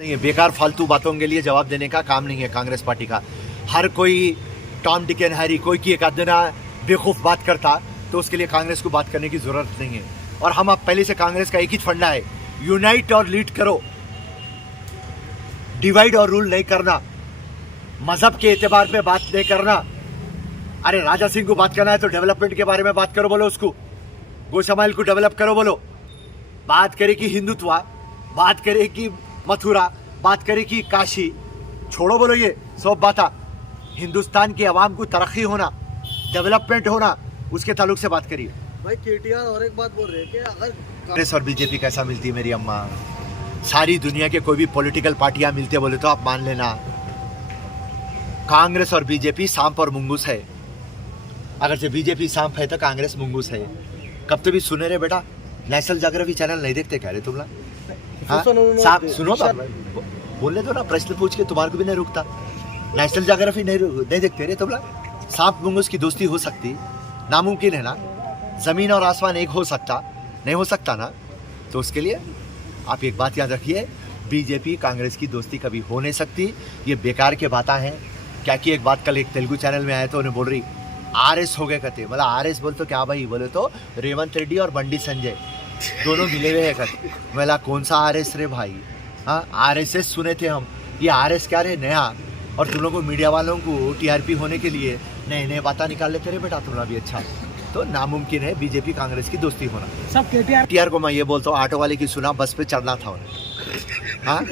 नहीं है, बेकार फालतू बातों के लिए जवाब देने का काम नहीं है कांग्रेस पार्टी का। हर कोई टॉम डिक एंड हैरी कोई की एक आधना बेवकूफ़ बात करता तो उसके लिए कांग्रेस को बात करने की ज़रूरत नहीं है। और हम अब पहले से कांग्रेस का एक ही फंडा है, यूनाइट और लीड करो, डिवाइड और रूल नहीं करना, मजहब के एतबार पे बात नहीं करना। अरे राजा सिंह को बात करना है तो डेवलपमेंट के बारे में बात करो, बोलो उसको, गोशामाइल को डेवलप करो, बोलो। बात करे कि हिंदुत्व, बात करे कि मथुरा, बात करे कि काशी, छोड़ो बोलो ये सब बात। हिंदुस्तान की आवाम को तरक्की होना, डेवलपमेंट होना, उसके ताल्लुक से बात करिए। भाई केटीआर और एक बात बोल रहे हैं कि अगर कांग्रेस और बीजेपी कैसा मिलती है मेरी अम्मा, सारी दुनिया के कोई भी पॉलिटिकल पार्टियां मिलते बोले तो आप मान लेना कांग्रेस और बीजेपी सांप और मुंगूस है। अगर से बीजेपी सांप है तो कांग्रेस मुंगूस है। कब तो भी सुने रे बेटा, नेशनल ज्योग्राफी चैनल नहीं देखते क्या रे तुम लोग? हाँ? सांप सुनो तो बोलने दो ना, प्रश्न पूछ के तुम्हारे को भी नहीं रुकता। नेशनल ज्योग्राफी नहीं देखते रे तुम लोग? सांप मुंगूस की दोस्ती हो सकती? नामुमकिन है ना। जमीन और आसमान एक हो सकता? नहीं हो सकता ना। तो उसके लिए आप एक बात याद रखिए, बीजेपी कांग्रेस की दोस्ती कभी हो नहीं सकती। ये बेकार के बातें हैं। क्या कि एक बात कल एक तेलुगु चैनल में आया तो उन्हें बोल रही आरएस हो गए कहते, मतलब आरएस बोल तो क्या भाई, बोले तो रेवंत रेड्डी और बंडी संजय दोनों मिले हुए हैं कहते। बोला कौन सा आरएस रे भाई? हाँ, आरएसएस सुने थे हम, ये आरएस क्या रे नया? और तुम लोगों को मीडिया वालों को टीआरपी होने के लिए नए नए बातें निकाल लेते रे बेटा तुम लोग भी। अच्छा, तो नामुमकिन है बीजेपी कांग्रेस की दोस्ती होना। सब केटीआर को मैं ये बोलता हूँ, ऑटो वाले की सुना, बस पे चढ़ना था उन्हें। हाँ,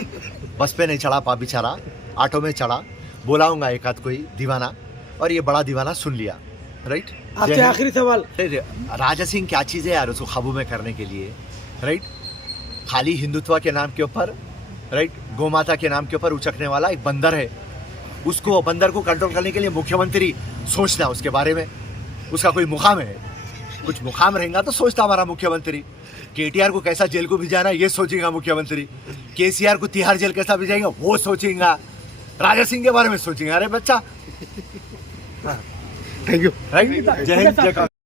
बस पे नहीं चढ़ा पा बेचारा, ऑटो में चढ़ा। बोलाऊंगा एक आध कोई दीवाना, और ये बड़ा दीवाना सुन लिया। राइट, आपसे आखिरी सवाल, राजा सिंह क्या चीज़ है यार उसको काबू में करने के लिए? राइट, खाली हिंदुत्व के नाम के ऊपर, राइट, गौ माता के नाम के ऊपर उचकने वाला एक बंदर है। उसको, बंदर को कंट्रोल करने के लिए मुख्यमंत्री सोचना उसके बारे में, उसका कोई मुकाम है, कुछ मुकाम रहेगा तो सोचता हमारा मुख्यमंत्री। केटीआर को कैसा जेल को भिजाना ये सोचेगा मुख्यमंत्री, केसीआर को तिहाड़ जेल कैसा भिजाएगा वो सोचेगा, राजा सिंह के बारे में सोचेंगे। अरे बच्चा, थैंक यू। राइट, जय हिंद, जय कांग्रेस।